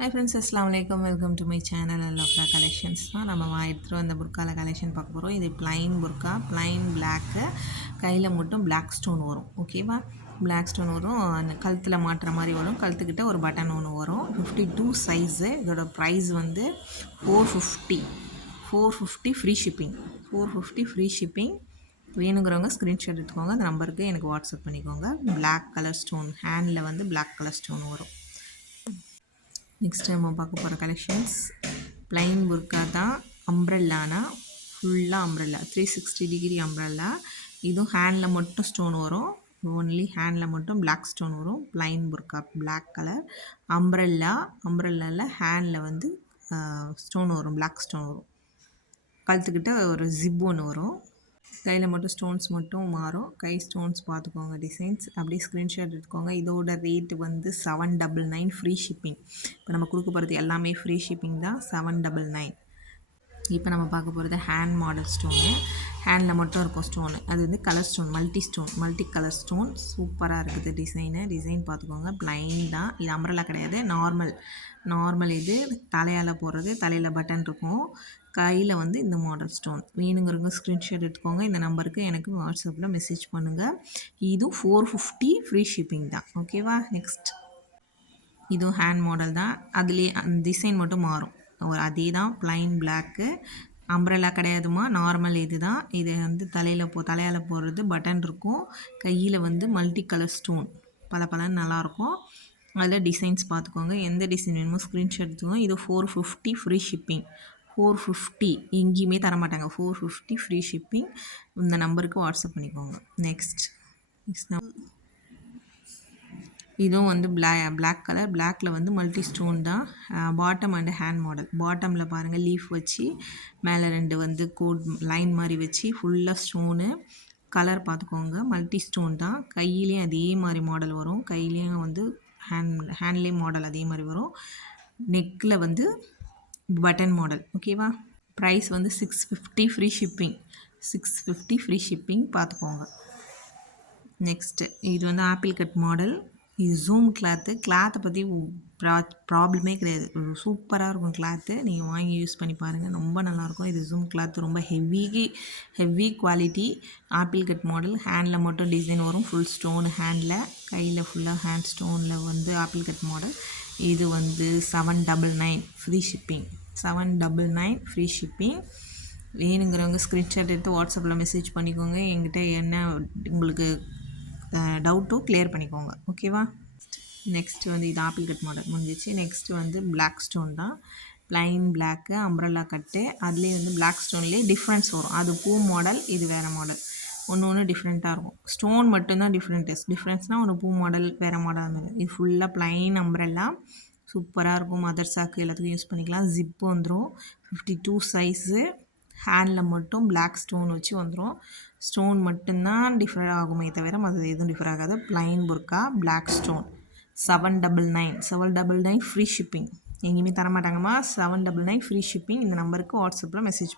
Hi friends, Assalamualaikum. Welcome to my channel Alofra Collections. நம்ம எடுத்துகிட்டு வந்த புர்கால கலெக்ஷன் பார்க்க போகிறோம். இது plain புர்கா, plain பிளாக்கு, கையில் மட்டும் பிளாக் ஸ்டோன் வரும். ஓகேவா? பிளாக் ஸ்டோன் வரும், கழுத்தில் மாட்டுற மாதிரி வரும். கழுத்துக்கிட்ட ஒரு பட்டன் ஒன்று வரும். 52 சைஸு. இதோட ப்ரைஸ் வந்து 450 ஃப்ரீ ஷிப்பிங். 450 free shipping. வேணுங்கிறவங்க ஸ்க்ரீன்ஷாட் எடுத்துக்கோங்க. அந்த நம்பருக்கு எனக்கு வாட்ஸ்அப் பண்ணிக்கோங்க. பிளாக் கலர் ஸ்டோன், ஹேண்டில் வந்து பிளாக் கலர் ஸ்டோன் வரும். நெக்ஸ்ட் நம்ம பார்க்க போகிற கலெக்ஷன்ஸ் பிளைன் புர்கா தான். அம்ப்ரெல்லானா ஃபுல்லாக அம்ப்ரெல்லா, 360 டிகிரி அம்ப்ரெல்லா. இதுவும் ஹேண்டில் மட்டும் ஸ்டோன் வரும். ஓன்லி ஹேண்டில் மட்டும் பிளாக் ஸ்டோன் வரும். பிளைன் புர்கா பிளாக் கலர் அம்ப்ரெல்லாவில் ஹேண்டில் வந்து ஸ்டோன் வரும், பிளாக் ஸ்டோன் வரும். கழுத்துக்கிட்ட ஒரு ஜிப் ஒன்று வரும். கையில் மட்டும் ஸ்டோன்ஸ் மட்டும் மாறும். கை ஸ்டோன்ஸ் பார்த்துக்கோங்க, டிசைன்ஸ் அப்படியே ஸ்க்ரீன்ஷாட் எடுத்துக்கோங்க. இதோட ரேட்டு வந்து 799 ஃப்ரீ ஷிப்பிங். இப்போ நம்ம கொடுக்க போகிறது எல்லாமே ஃப்ரீ ஷிப்பிங் தான். 799. இப்போ நம்ம பார்க்க போகிறது ஹேண்ட் மாடல் ஸ்டோனு. ஹேண்டில் மட்டும் இருக்கும் ஸ்டோனு. அது வந்து colour stone, multi colour stone. சூப்பராக இருக்குது டிசைன் பார்த்துக்கோங்க. பிளைன் தான். இது அம்ப்ரெல்லா கிடையாது, நார்மல். இது தலையால் போடுறது. தலையில் பட்டன் இருக்கும். கையில் வந்து இந்த மாடல் ஸ்டோன். வேணுங்கிறவங்க ஸ்க்ரீன்ஷாட் எடுத்துக்கோங்க. இந்த நம்பருக்கு எனக்கு வாட்ஸ்அப்பில் மெசேஜ் பண்ணுங்கள். இதுவும் 450 ஃப்ரீ ஷிப்பிங் தான். ஓகேவா? நெக்ஸ்ட் இதுவும் ஹேண்ட் மாடல் தான். அதுலேயே அந்த டிசைன் மட்டும் மாறும். அதே தான். பிளைன் பிளாக்கு, அம்ப்ரெல்லா கிடையாதுமா, நார்மல். இது தான். இது வந்து தலையால் போடுறது. பட்டன் இருக்கும். கையில் வந்து மல்டி கலர் ஸ்டோன், பலன்னு நல்லாயிருக்கும். அதில் டிசைன்ஸ் பார்த்துக்கோங்க. எந்த டிசைன் வேணுமோ ஸ்க்ரீன்ஷாட் எடுத்துக்கோங்க. இது 450 ஃப்ரீ ஷிப்பிங். 450 எங்கேயுமே தரமாட்டாங்க. 450 ஃப்ரீ ஷிப்பிங். இந்த நம்பருக்கு வாட்ஸ்அப் பண்ணிக்கோங்க. நெக்ஸ்ட் இதுவும் வந்து பிளாக் கலர். பிளாக்கில் வந்து மல்டி ஸ்டோன் தான். Bottom and hand model. பாட்டமில் பாருங்கள் லீஃப் வச்சு, மேலே 2 வந்து கோட் லைன் மாதிரி வச்சு ஃபுல்லாக ஸ்டோனு. கலர் பார்த்துக்கோங்க. மல்டி ஸ்டோன் தான். கையிலையும் அதே மாதிரி மாடல் வரும். கையிலையும் வந்து ஹேண்ட்லேயும் மாடல் அதே மாதிரி வரும். நெக்கில் வந்து பட்டன் மாடல். ஓகேவா? ப்ரைஸ் வந்து 650 ஃப்ரீ ஷிப்பிங். 650 ஃப்ரீ ஷிப்பிங் பார்த்துக்கோங்க. நெக்ஸ்ட்டு இது வந்து ஆப்பிள் கட் மாடல். இது ஜூம் கிளாத்தை பற்றி ப்ராப்ளமே கிடையாது. சூப்பராக இருக்கும் கிளாத்து. நீங்கள் வாங்கி யூஸ் பண்ணி பாருங்கள், ரொம்ப நல்லாயிருக்கும். இது ஜூம் கிளாத், ரொம்ப heavy quality. Apple cut model. Handle மட்டும் டிசைன் வரும். Full stone handle. கையில் ஃபுல்லாக ஹேண்ட் ஸ்டோனில் வந்து ஆப்பிள் கட் மாடல். இது வந்து 799 ஃப்ரீ ஷிப்பிங். 799 free shipping. வேணுங்கிறவங்க ஸ்க்ரீன்ஷாட் எடுத்து வாட்ஸ்அப்பில் மெசேஜ் பண்ணிக்கோங்க. என்கிட்ட என்ன உங்களுக்கு டவுட்டோ கிளியர் பண்ணிக்கோங்க. ஓகேவா? நெக்ஸ்ட்டு வந்து இது ஆப்பிள் கட் மாடல் முடிஞ்சிச்சு. நெக்ஸ்ட்டு வந்து பிளாக் ஸ்டோன் தான். பிளைன் பிளாக்கு, அம்ப்ரெல்லா கட்டு. அதுலேயே வந்து பிளாக் ஸ்டோன்லேயே டிஃப்ரென்ஸ் வரும். அது பூ மாடல், இது வேறு மாடல். ஒன்று டிஃப்ரெண்ட்டாக இருக்கும். ஸ்டோன் மட்டும்தான் டிஃப்ரென்ஸ்னால் ஒன்று பூ மாடல், வேறு மாடல் மாதிரி. இது ஃபுல்லாக பிளைன் அம்ப்ரெல்லா. சூப்பராக இருக்கும். மதர் சாக்கு எல்லாத்துக்கும் யூஸ் பண்ணிக்கலாம். ஜிப்பு வந்துடும். 52 சைஸு. ஹேண்டில் மட்டும் பிளாக் ஸ்டோன் வச்சு வந்துடும். ஸ்டோன் மட்டும்தான் டிஃபர் ஆகுமே தவிர மற்ற எதுவும் டிஃபர் ஆகாது. பிளைன் புர்கா பிளாக் ஸ்டோன். 799 free shipping. எங்கேயுமே தரமாட்டாங்கம்மா. 799 ஃப்ரீ ஷிப்பிங். இந்த நம்பருக்கு வாட்ஸ்அப்பில் மெசேஜ்